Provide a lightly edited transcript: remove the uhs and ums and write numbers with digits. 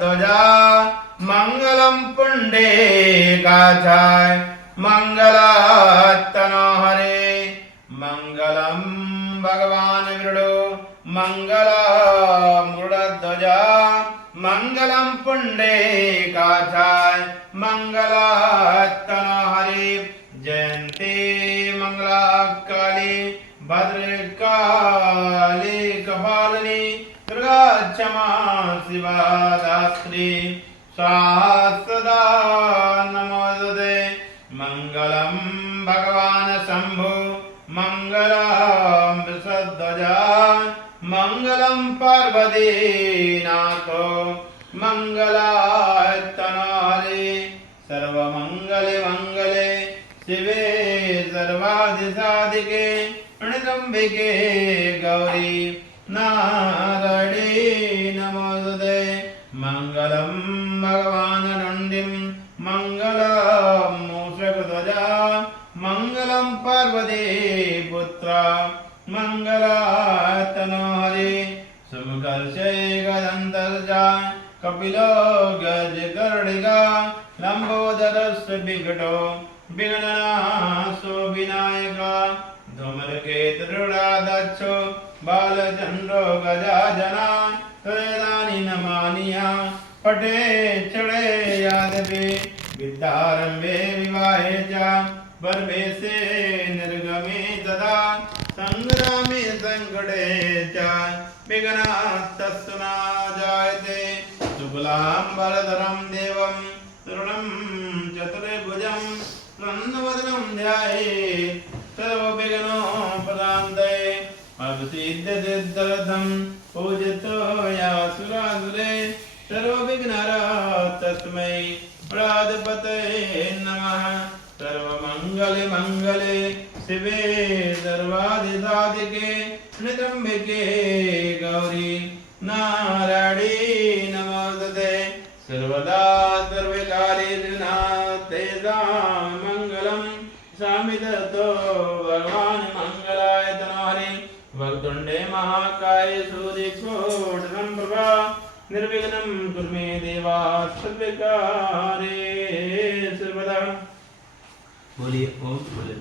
ध्वजा मंगलम पुंडरीकाक्षाय मंगलात्तनो हरे मंगलम भगवान विष्णु मंगलम गरुड़ध्वजा मंगलम पुंडरीकाक्षाय मंगलात्तनो हरे जयंती मंगलाकाली भद्रकाली कपालिनी दुर्गा क्षमा शिवा दात्री स्वाहा सदा नमोस्तुते मंगलम भगवान शंभु मंगलम वृषध्वजा मंगलम पार्वती नाथो मंगलायतनारे सर्वमंगले मंगले शिवे सर्वाधिसाधिके प्रणतंबिके गौरी नारायणी नमोस्तुते मंगलम भगवान नंदिम मंगलम मूषकध्वजा मंगलम पार्वती पुत्रा मंगलायतनो हरे सुमुखर्षे गदंतर्जा कपिलो गजकर्णिका लंबोदरस्य विकटो विघ्ननाशो विनायका धूम्रकेतुर्गदाक्षो बालचंद्रो गजाजना तदानी नमानिया पटे चढ़े यादवे विद्यारंभे विवाहे च वर्वेशे निर्गमे तदा संग्रामे संकटे च विघ्नास्तस्मा जायते शुक्लांबरधरं देवं तरुणं चतुर्भुजं नन्दवदनं ध्यायेत् सर्वविघ्नोपशान्तये अभिसिद्धसिद्ध्यर्थं पूजितो यासुरासुरे सर्वविघ्नहरः तस्मै गणाधिपतये नमः सर्वमंगले मंगले शिवे सर्वाधिसाधिके प्रणतंबिके गौरी नारायणी नमोस्तुते सर्वदा सर्वकालेषु तेषां मंगलम सामिदतो भगवान मंगलायतनो हरे वक्रतुंडे महाकाय सूर्यकोटिसमप्रभा निर्विघ्नं कुरु मे देवा सर्वकार्ये सर्वदा। बोलिए ओम बोले।